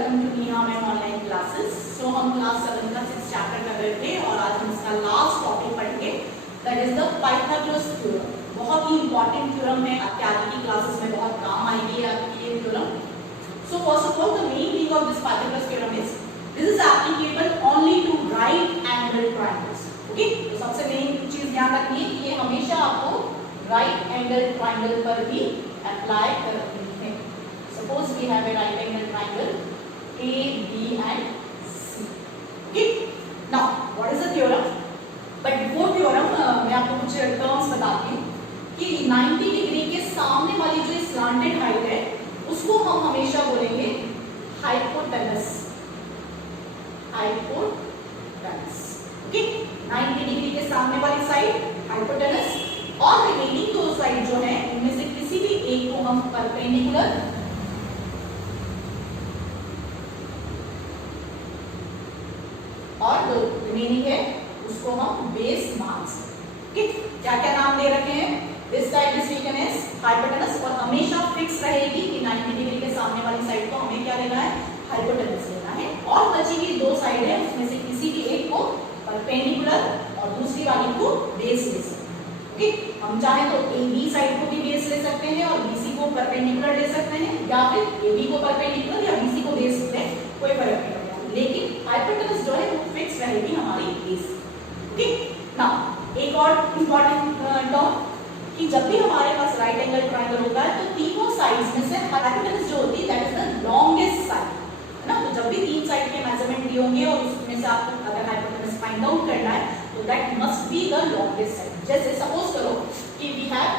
Welcome to Neha ma'am online classes. So हम class 7 का 6 chapter कर रहे थे और आज हम इसका लास्ट टॉपिक पढ़ेंगे, that is the Pythagoras theorem. बहुत ही इंपॉर्टेंट थ्योरम है, आपके आगे की क्लासेस में बहुत काम आएगी आपकी ये theorem. So first of all the main thing of this Pythagoras theorem is this is applicable only to right angle triangles. Okay, तो सबसे मेन चीज ध्यान रखनी है कि ये हमेशा आपको राइट एंगल ट्रायंगल पर भी अप्लाई करनी है। Suppose we have a right angle triangle A, B and C. Okay. Now, what is the theorem? But before theorem, मैं आपको कुछ terms बताती हूँ कि 90 डिग्री के सामने वाली जो slanted height है, उसको हम हमेशा बोलेंगे hypotenuse. Hypotenuse. Okay. 90 डिग्री के सामने वाली साइड hypotenuse और रिमेनिंग दो साइड जो है उनमें से किसी भी एक को हम परपेंडिकुलर और जो रिमेनिंग है उसको हम बेस मान सकते हैं। क्या क्या नाम दे रखे हैं? This side is taken as hypotenuse और हमेशा फिक्स रहेगी कि 90 डिग्री के सामने वाली साइड को हमें क्या लेना है? हाइपोटेनस लेना है। और बची हुई दो साइड है उसमें से किसी भी एक को परपेंडिकुलर और दूसरी वाली को बेस ले सकते हैं। ओके, हम चाहे तो AB साइड को भी बेस ले सकते हैं और BC को परपेंडिकुलर ले सकते हैं, या फिर AB को परपेंडिकुलर या BC को बेस ले, कोई फर्क नहीं पड़ता। लेकिन हाइपोटेनस जो है वो फिक्स रहेगी हमारी बेस। ओके, नाउ एक और इंपॉर्टेंट टर्म कि जब भी हमारे पास राइट एंगल ट्रायंगल होता है तो तीनों साइड्स में से हाइपोटेनस जो होती है that is the longest side, है ना। तो जब भी तीन साइड के मेजरमेंट दिए होंगे और उसमें से आपको अगर हाइपोटेनस फाइंड आउट करना है तो that must be the longest side. जैसे सपोज करो कि we have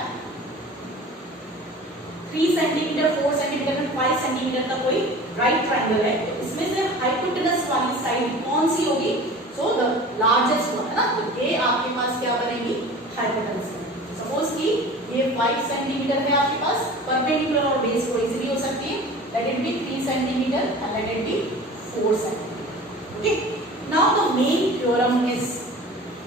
3 centimetre, 4 centimetre, 5 centimetre का कोई राइट ट्रायंगल है, तो इसमें से हाइपोटेनस वाली साइड कौन सी होगी? सो द लार्जेस्ट वन, है ना। तो ये आपके पास क्या बनेगी? हाइपोटेनस। सपोज कि ये 5 सेंटीमीटर है आपके पास, परपेंडिकुलर और बेस कोई सी भी हो सकती है, let it be 3 centimetre and let it be 4 centimetre. Okay, now the main theorem is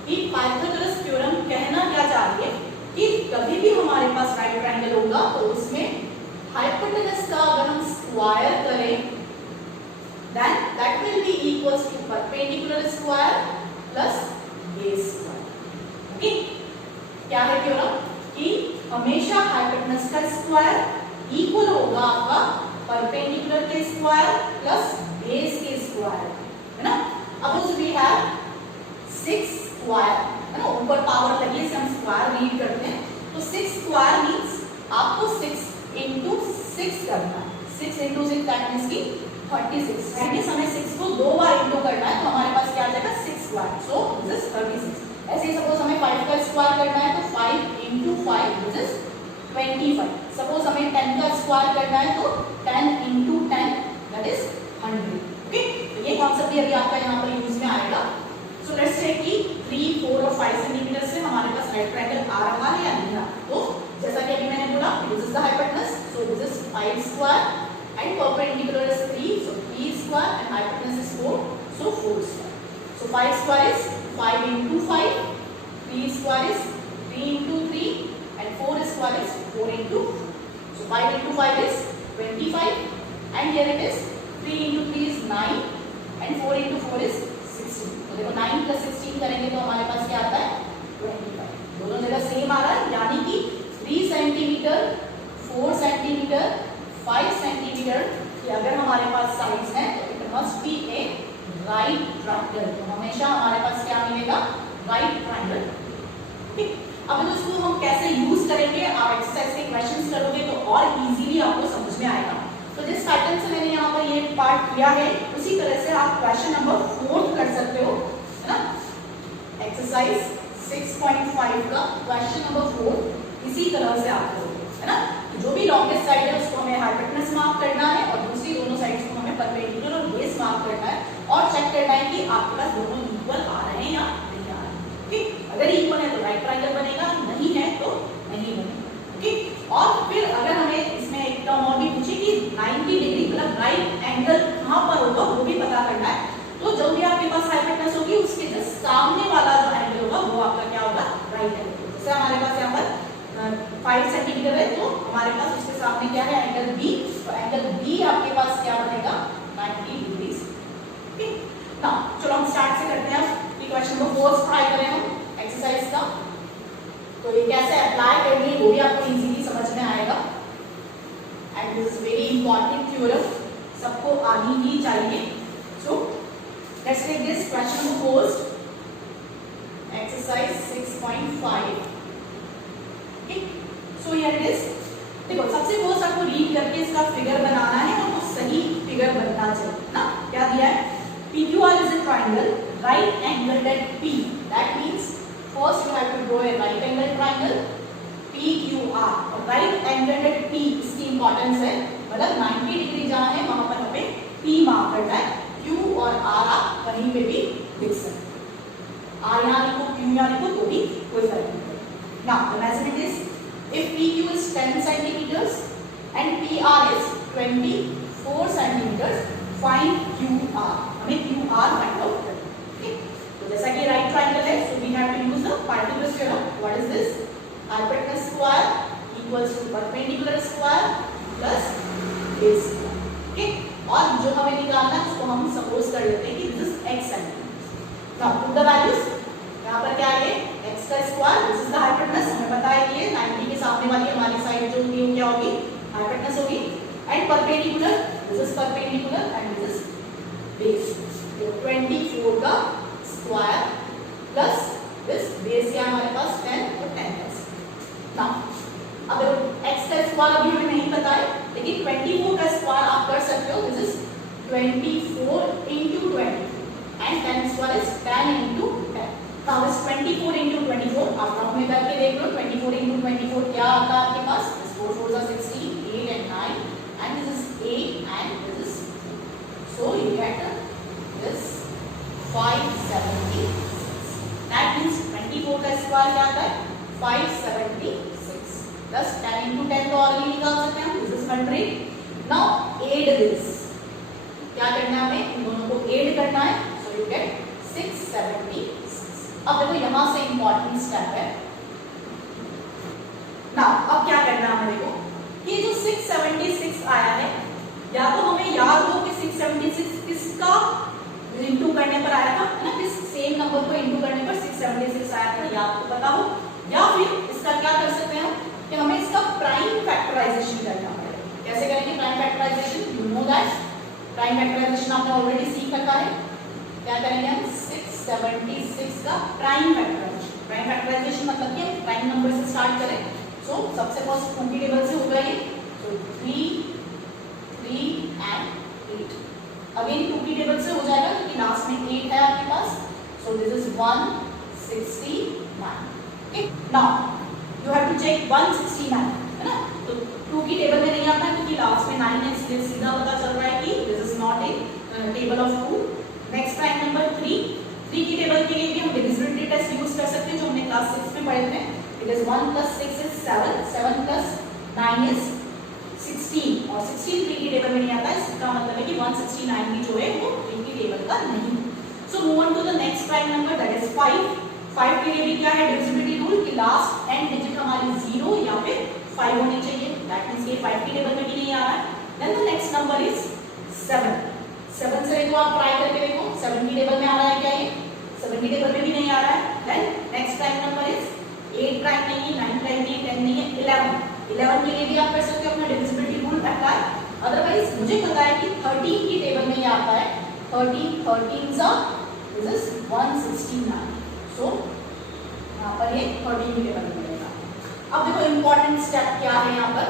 कि पाइथागोरस थ्योरम कहना क्या चाह रही है कि कभी भी हमारे पास राइट ट्रायंगल होगा तो उसमें हाइपोटेनस का अगर हम स्क्वायर करें then that will be equals to perpendicular square plus base square. Okay, क्या है थ्योरम कि हमेशा हाइपोटेनस का स्क्वायर इक्वल होगा आपका परपेंडिकुलर के स्क्वायर प्लस बेस के स्क्वायर, है ना। अब वी हैव 6 स्क्वायर, है ना, ऊपर पावर लगी है, हम स्क्वायर रीड करते हैं तो 6 स्क्वायर मींस आपको 6 into 6 करना है। 6 into 6 दैट मींस की 36। मींस हमें 6 को दो बार इंटू करना है तो हमारे पास क्या आ जाएगा? 6 स्क्वायर, सो दिस इज 36। ऐसे ही सपोज हमें 5 का स्क्वायर करना है तो 5 into 5 दिस इज 25। सपोज हमें 10 का स्क्वायर करना है तो 10 into 10 दैट इज 100। ओके, तो ये कॉन्सेप्ट भी अभी आपका यहाँ पर यूज में आएगा। सो लेट्स से कि 3, 4 और 5 सेंटीमीटर से हमारे पास राइट ट्रायंगल आ रहा है या नहीं आ रहा। तो जैसा कि अभी मैंने बोला this is the hypotenuse, so this is 5 square and perpendicular is 3, so 3 square and hypotenuse is 4, so 4 square. So 5 square is 5 into 5, 3 square is 3 into 3 and 4 square is 4 into 4. So 5 into 5 is 25 and here it is 3 into 3 is 9 and 4 into 4 is 16. तो देखो 9 plus 16 करेंगे तो हमारे पास क्या आता है? 25। दोनों जगह सेम आ रहा है, यानी कि 3 सेंटीमीटर, 4 सेंटीमीटर, 5 सेंटीमीटर की अगर हमारे पास साइड्स हैं तो it must be A right triangle. तो हमेशा हमारे पास क्या मिलेगा? Right triangle. ठीक, अब इसको हम कैसे यूज करेंगे, आप एक्सरसाइज के क्वेश्चंस करोगे तो और इजीली आपको समझ में आएगा। तो जिस पैटर्न से मैंने यहाँ पर ये पार्ट किया है उसी तरह से आप क्वेश्चन नंबर 4 कर सकते हो, है ना। एक्सरसाइज 6.5 का क्वेश्चन नंबर 4 इसी तरह से आप करोगे, है ना। जो भी लॉन्गेस्ट साइड है उसको हमें हाइपोटेनस मार्क करना है और दूसरी दोनों साइड्स को हमें परपेंडिकुलर और बेस मार्क करना है और चेक करना है कि आपके पास दोनों इक्वल आ रहे हैं या नहीं आ रहे हैं। ठीक, अगर इक्वल है तो राइट ट्रायंगल बनेगा, नहीं है तो नहीं बनेगा। ठीक, और फिर अगर हमें इसमें एक टर्म और भी पूछे कि 90 डिग्री मतलब राइट एंगल कहाँ पर होगा वो भी पता करना है, तो जो भी आपके पास हाइपोटेनस होगी उसके जस्ट सामने वाला जो एंगल होगा वो आपका क्या होगा? Right angle. जैसे हमारे पास यहाँ पर 5 सेंटीमीटर है तो हमारे पास उसके सामने क्या है? Angle B. तो एंगल बी आपके पास क्या बनेगा? 90 तो ये कैसे अप्लाई करनी है वो भी आपको इजीली समझ में आएगा। And this is very important theorem, सबको आनी ही चाहिए। So let's take this question number first, exercise 6.5। Okay, so here it is. देखो सबसे फर्स्ट आपको रीड करके इसका फिगर बनाना है और वो सही फिगर बनना चाहिए ना। क्या दिया है, PQR is a triangle right angled at P, that means first you have to draw a right angled triangle PQR, और right angled at P इसकी इंपॉर्टेंस है, मतलब 90 डिग्री जहां है वहां पर हमें P मार्क करना है। Q और R आप कहीं पे भी लिख सकते हैं, R यहाँ लिखो Q यहाँ लिखो तो भी कोई फर्क नहीं पड़ेगा। Now the measurement is, if PQ is 10 centimeters and PR is 24 centimeters, find QR, हमें QR फाइंड आउट करना है। ओके, तो जैसा कि राइट ट्रायंगल है, so we have to use the Pythagoras theorem. What is this, hypotenuse square equals to perpendicular square plus base square. Okay, और जो हमें निकालना है उसको हम सपोज कर लेते हैं कि this is x centimetre. Now put the values, यहाँ पर क्या है, x का square, this is the hypotenuse, हमें पता है कि 90 के सामने वाली हमारी साइड जो होगी वो क्या होगी, हाइपोटेनस होगी। And perpendicular, this is perpendicular and this is base, तो 24 का स्क्वायर प्लस दिस बेस क्या हमारे पास 10, तो 10 नाउ अब x का स्क्वायर अभी हमें नहीं पता है, लेकिन 24 का स्क्वायर आप कर सकते हो, this is 24 into 20 and 10 square is 10 into 10। now this 24 into 24 आप रफ में करके देख लो, 24 into 24 क्या आता है आपके पास, 4 4 are 16, 8 and 9 and this is 8 and this is 2, so you get this 576, that means 24 का स्क्वायर क्या आता है 576 प्लस 10 into 10 तो और भी निकाल सकते हैं, this is 100। now add this, क्या करना है हमें, इन दोनों को ऐड करना है, so you get 676। अब देखो यहां से इंपॉर्टेंट स्टेप है ना। अब क्या करना है हमें, देखो ये जो 676 आया है, या तो हमें याद हो कि 676 किसका इंटू करने पर आया था, है ना, किस सेम नंबर को इंटू करने पर 676 आया था, या आपको पता हो, या फिर इसका क्या कर सकते हैं कि हमें इसका प्राइम फैक्टराइजेशन करना पड़ेगा। कैसे करेंगे prime factorisation, you know that prime factorisation आपने ऑलरेडी सीख रखा है। क्या करेंगे हम 676 का प्राइम फैक्टराइजेशन, प्राइम फैक्टराइजेशन मतलब कि प्राइम नंबर से स्टार्ट करें। सो सबसे फर्स्ट 2 की टेबल से होगा ये, सो 3 and 8, अगेन 2 की टेबल से हो जाएगा क्योंकि लास्ट में 8 है आपके पास, so this is 169। Okay, now you have to check 169, है ना, तो 2 की टेबल में नहीं आता है क्योंकि लास्ट में 9 है, इसलिए सीधा पता चल रहा है कि this is not a table of 2। Next prime number 3 की टेबल के लिए भी हम डिविजिबिलिटी टेस्ट यूज कर सकते हैं जो हमने क्लास 6 में पढ़े थे। इट इज 1 + 6 is 7, 7 + 9 is 16, और 16 3 की टेबल में नहीं आता है, इसका मतलब है कि 169 भी जो है वो 3 की टेबल का नहीं है। So move on to the next prime number, that is 5 के लिए भी क्या है डिविजिबिलिटी रूल कि लास्ट एंड डिजिट हमारी 0 या फिर 5 होनी चाहिए, दैट मींस ये 5 की टेबल में भी नहीं आ रहा है। Then the next number is 7 से देखो, आप ट्राई करके देखो 7 की टेबल में आ रहा है क्या, ये 7 की टेबल में भी नहीं आ रहा है। Then next prime number is 8 prime नहीं है, 9 प्राइम नहीं है, 10 नहीं है, 11 के लिए भी आप कर सकते हो अपना डिविजिबिलिटी रूल अप्लाई। अदरवाइज मुझे पता है कि 13 की टेबल में ये आता है, 13 सा दिस इज 169, सो यहाँ पर ये 13 की टेबल में मिलेगा। अब देखो इंपॉर्टेंट स्टेप क्या है यहाँ पर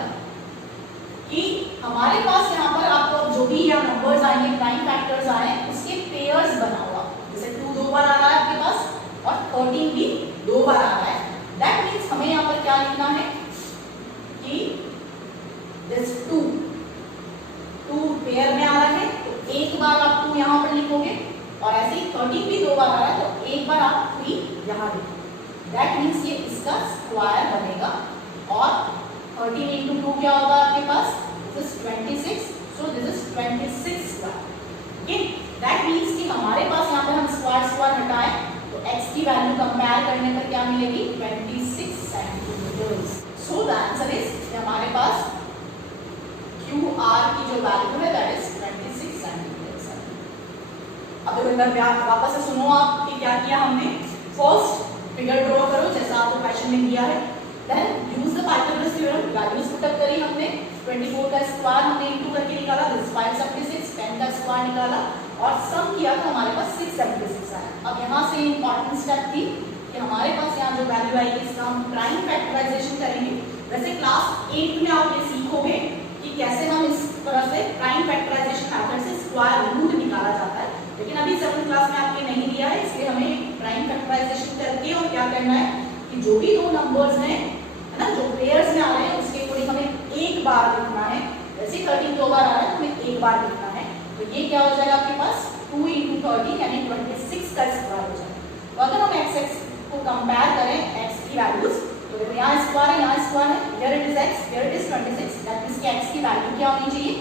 कि हमारे पास यहाँ पर आपको जो भी यहाँ नंबर्स आएंगे, प्राइम फैक्टर्स आए, उसके पेयर्स बना हुआ, जैसे 2 2 बार आ रहा है आपके पास और 13 भी 2 बार आ रहा है। दैट मीन्स हमें यहाँ पर क्या लिखना है कि दिस 2 पेयर में आ रहा है, तो एक बार आप 2 यहाँ पर लिखोगे, और ऐसे ही 13 भी 2 बार आ रहा है तो एक बार आप 3 यहाँ लिखोगे। दैट मीन्स ये इसका स्क्वायर बनेगा, और 13 into 2 क्या होगा आपके पास, this is 26, so this is 26 square. Okay, that means कि हमारे पास यहाँ पर हम स्क्वायर हटाए तो x की वैल्यू कंपेयर करने पर क्या मिलेगी 26 centimetres. So the answer is हमारे पास QR की जो वैल्यू है दैट इज 26 सेंटीमीटर्स। अब एक बार वापस से सुनो आप कि क्या किया हमने। फर्स्ट फिगर ड्रॉ करो जैसा आपको क्वेश्चन में दिया है। Then use the Pythagoras theorem, values put up करी हमने, 24 का स्क्वायर हमने इनटू करके निकाला, दिस 576, 10 का स्क्वायर निकाला और सम किया तो हमारे पास 676 आया। अब यहाँ से इंपॉर्टेंट स्टेप थी कि हमारे पास यहाँ जो वैल्यू आएगी इसका हम प्राइम फैक्टराइजेशन करेंगे। वैसे क्लास 8 में आप ये सीखोगे कि कैसे हम इस तरह से प्राइम फैक्टराइजेशन मेथड से स्क्वायर रूट निकाला जाता है, लेकिन अभी 7th क्लास में आपके नहीं दिया है, इसलिए हमें प्राइम फैक्टराइजेशन करके और क्या करना है कि जो भी दो नंबर्स हैं है ना, जो पेयर्स में आ रहे हैं उसके अकॉर्डिंग हमें एक बार लिखना है। जैसे 13 दो बार आ रहा है तो हमें एक बार लिखना है, तो ये क्या हो जाएगा आपके पास 2 × 13 यानी 26 का स्क्वायर हो जाएगा। तो अगर हम x को कंपेयर करें x की वैल्यूज, तो देखो यहाँ स्क्वायर है, यहाँ स्क्वायर है, here it is x, here it is 26, that means कि x की वैल्यू क्या होनी चाहिए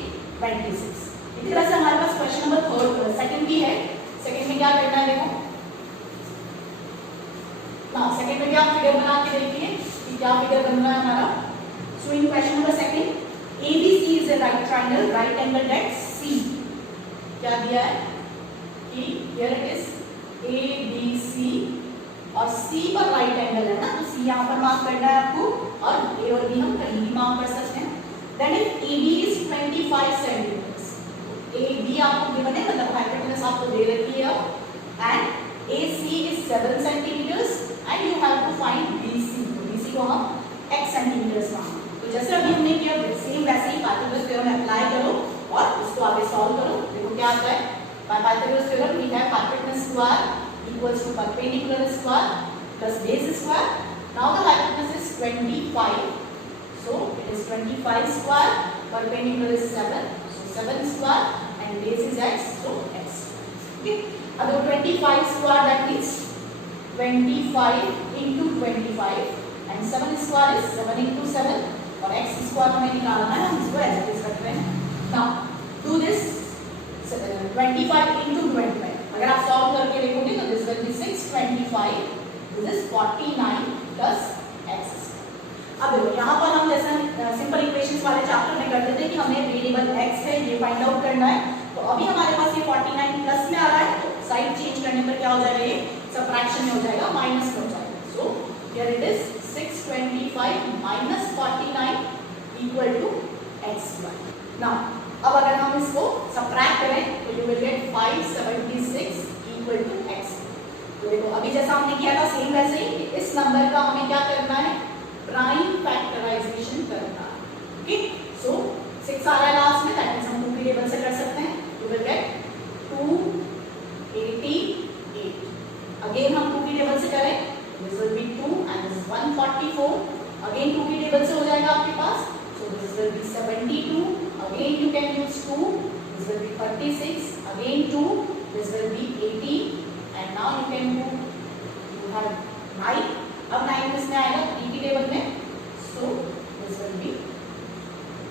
26। इसी तरह से हमारे पास क्वेश्चन नंबर सेकंड भी है। सेकंड में क्या करना है, देखो ना सेकंड में क्या फिगर बना के देखिए कि क्या फिगर बन रहा है हमारा। So in question number second, ABC is a right triangle, right angle at C। क्या दिया है कि हियर इट इज ABC और C पर राइट एंगल है ना, तो C यहाँ पर मार्क करना है आपको और A और B हम कहीं भी मार्क कर सकते हैं। Then if AB is 25 centimetre, AB आपको गिवन है, मतलब हाइपोटेनस आपको दे रखी है, and AC is 7 centimeters and you have to find BC। तो BC को हम x सेंटीमीटर्स मांगे। तो जैसे अभी हमने किया सेम वैसे ही पाइथागोरस थ्योरम अप्लाई करो और इसको आगे सॉल्व करो। देखो क्या आता है, Pythagoras theorem we have hypotenuse square equals to perpendicular square plus base square. Now the hypotenuse is 25, so it is 25 square, perpendicular is 7, so 7 square and base is x, so x। okay, अब 25 square that means 25 into 25 and 7 square is 7 into 7 और x square हमें निकालना है, हम इसको ऐसे लिख सकते हैं। now do this 25 into 25, अगर आप सॉल्व करके देखोगे तो this will be 625, this is 49 plus x। अब देखो यहाँ पर हम जैसे सिंपल इक्वेशंस वाले चैप्टर में करते थे कि हमें वेरिएबल x है ये फाइंड आउट करना है, तो अभी हमारे पास ये 49 प्लस में आ रहा है, तो साइड चेंज करने पर क्या हो जाएगा, ये सबट्रैक्शन में हो जाएगा, माइनस में हो जाएगा। सो here it is 625 minus 49 equal to x square। Now अब अगर हम इसको सबट्रैक्ट करें तो you will get 576 equal to x। तो देखो अभी जैसा हमने किया था सेम वैसे ही इस नंबर का हमें क्या करना है, प्राइम फैक्टराइजेशन करना है। ओके, सो 6 आ रहा है लास्ट में, दैट मींस हम 2 की टेबल से कर सकते हैं। यू विल गेट 288, अगेन हम 2 की टेबल से करें, this will be 2 and this 144, again 2 की टेबल से हो जाएगा आपके पास, so this will be 72, again you can use 2, this will be 36, again 2, this will be 80 and now you can do, you have 9, अब 9 किसमें आएगा 3 की टेबल में, so this will be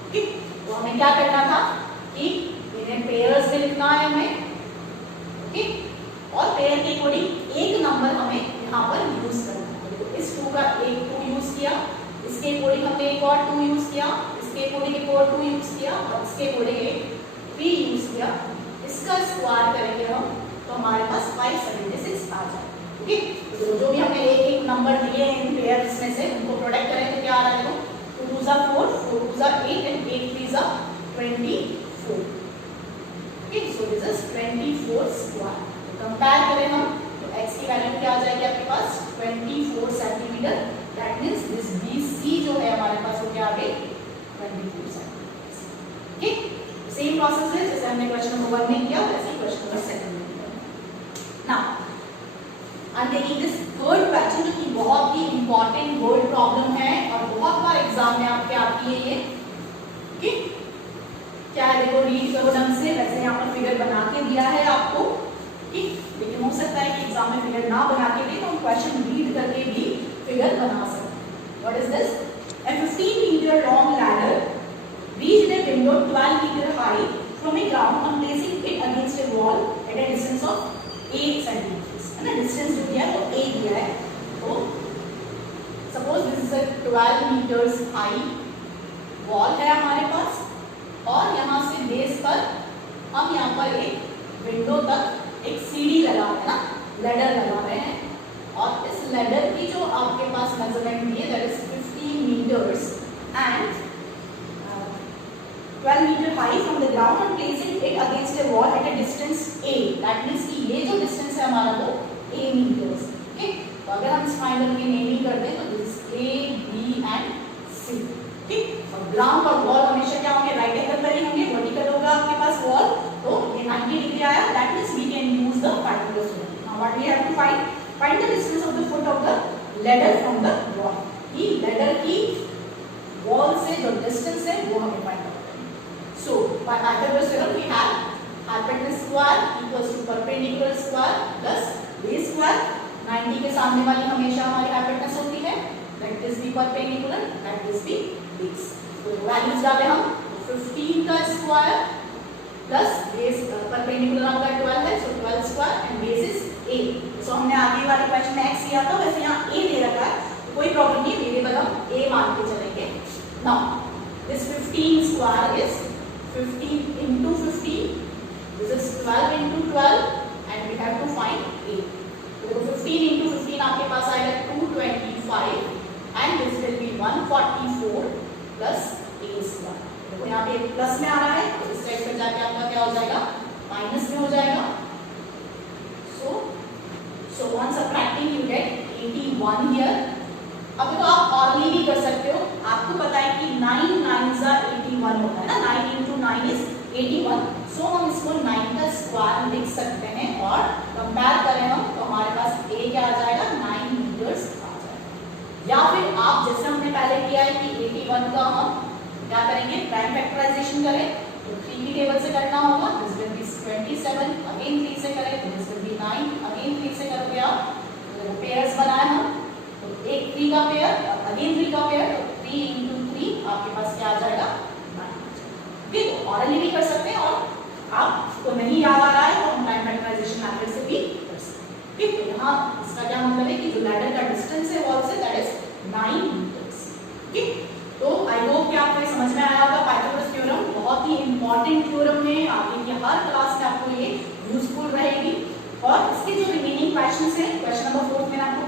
okay. तो हमें क्या करना था कि इन्हें पेयर्स में लिखना है हमें, ओके, और पेयर के अकॉर्डिंग एक नंबर हमें यहाँ पर यूज करना है। तो इस 2 का एक 2 यूज किया, इसके अकॉर्डिंग हमने एक और 2 यूज किया, इसके अकॉर्डिंग एक और 2 यूज किया और इसके अकॉर्डिंग एक 3 यूज किया। इसका स्क्वायर करेंगे हम तो हमारे पास 576 आ जाएगा। ओके, तो जो भी हमने एक नंबर दिए हैं इन पेयर्स में से उनको प्रोडक्ट करें तो क्या आ रहा है, 2 2 जा 4, 4 2 जा 8 एंड 8 3 जा 24। Okay, so this is 24 square. Compare करें हम तो x की वैल्यू क्या आ जाएगी आपके पास 24 centimetre, that means this BC जो है हमारे पास वो क्या आ गई 24 सेंटीमीटर। ओके, सेम प्रोसेस है जैसे हमने क्वेश्चन नंबर 1 में किया वैसे ही क्वेश्चन नंबर 2 में किया। Now I am taking this third question जो कि बहुत ही इंपॉर्टेंट बोर्ड प्रॉब्लम है और बहुत बार एग्जाम में आपके आती है ये। ओके, क्या है देखो, रीड करो ढंग से, वैसे यहाँ पर फिगर बना के दिया है आपको, ठीक, लेकिन हो सकता है कि एग्जाम में फिगर ना बना के दे तो हम क्वेश्चन रीड करके भी फिगर बना सकते हैं। What is this, a 15 meter long ladder reached a window 12 meter high from a ground on placing it against a wall at a distance of 8 centimeters, है ना, डिस्टेंस जो दिया है वो 8 दिया है। तो suppose this is a 12 meters high wall है हमारे पास और यहाँ से बेस पर हम यहाँ पर एक विंडो तक एक सीढ़ी लगा रहे हैं ना, लैडर लगा रहे हैं। और इस लैडर की जो आपके पास मेजरमेंट दी है that is 15 meters and 12 meter high from the ground and placing it against a wall at a distance a. That means कि ये जो distance है हमारा वो a meters. Okay? तो अगर हम इस triangle की नेमिंग कर दें तो this is A, B and C. ठीक? और ग्राउंड और वॉल हमेशा क्या होंगे, राइट एंगल पर ही होंगे, वर्टिकल होगा आपके पास वॉल, तो ये 90 डिग्री आया, that means we can use the hypotenuse rule. Now what we have to find the distance of the foot of the ladder from the wall. ये लैडर की wall से जो डिस्टेंस है वो हमें फाइंड आउट करना है. सो by Pythagoras theorem we have hypotenuse square equals to perpendicular square plus base square. 90 के सामने वाली हमेशा हमारी hypotenuse होती है, that is the perpendicular, that is the base. तो वैल्यूज डाले हम 15 का स्क्वायर प्लस बेस परपेंडिकुलर आपका 12 है, सो 12 square and base is a. सो हमने आगे वाले क्वेश्चन में x लिया था, वैसे यहाँ a दे रखा है, तो कोई प्रॉब्लम नहीं, वेरिएबल हम a मान के चलेंगे. Now this 15 square is 15 into 15, this is 12 into 12 and we have to find a. तो 15 into 15 आपके पास आएगा 225 and this will be 144 plus a square. देखो यहाँ पे प्लस में आ रहा है, तो इस साइड पर जाके आपका क्या हो जाएगा, माइनस में हो जाएगा. So on subtracting you get 81 here. अब तो आप ऑरली भी कर सकते हो, आपको पता है कि 9 9s are 81 होता है ना, 9 into 9 is 81. सो हम इसको 9 का स्क्वायर लिख सकते हैं और कंपेयर करें हम तो हमारे पास a क्या आ जाएगा, 9 meters आ जाएगा. या फिर आप जैसे हमने पहले किया है कि 81 का हम क्या करेंगे, प्राइम फैक्टराइजेशन करें तो 3 की टेबल से करना होगा, दिस विल बी 27, अगेन 3 से करें तो दिस विल बी 9, अगेन 3 से करोगे आप तो पेयर्स बनाए हम, तो एक 3 का पेयर अगेन 3 का पेयर, तो 3 into 3 आपके पास क्या आ जाएगा, 9. ठीक, ऑरली भी कर सकते हैं और आपको नहीं याद आ रहा है तो हम प्राइम फैक्टराइजेशन मेथड से भी कर सकते हैं. ठीक, तो यहाँ इसका क्या मतलब है कि जो लैडर का डिस्टेंस है wall say that is 9 meters. ठीक, तो आई होप कि आपको समझ में आया होगा. पाइथागोरस थ्योरम बहुत ही इंपॉर्टेंट थ्योरम है, आगे की हर क्लास में आपको ये यूजफुल रहेगी. और इसके जो रिमेनिंग क्वेश्चंस हैं, क्वेश्चन नंबर 4 मैंने आपको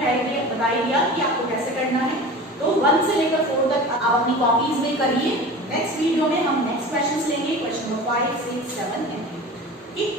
बता ही दिया कि आपको कैसे करना है, तो 1 से लेकर 4 तक आप अपनी कॉपीज में करिए. नेक्स्ट वीडियो में हम नेक्स्ट क्वेश्चंस लेंगे, क्वेश्चन नंबर 5, 6, 7 एंड 8. ठीक,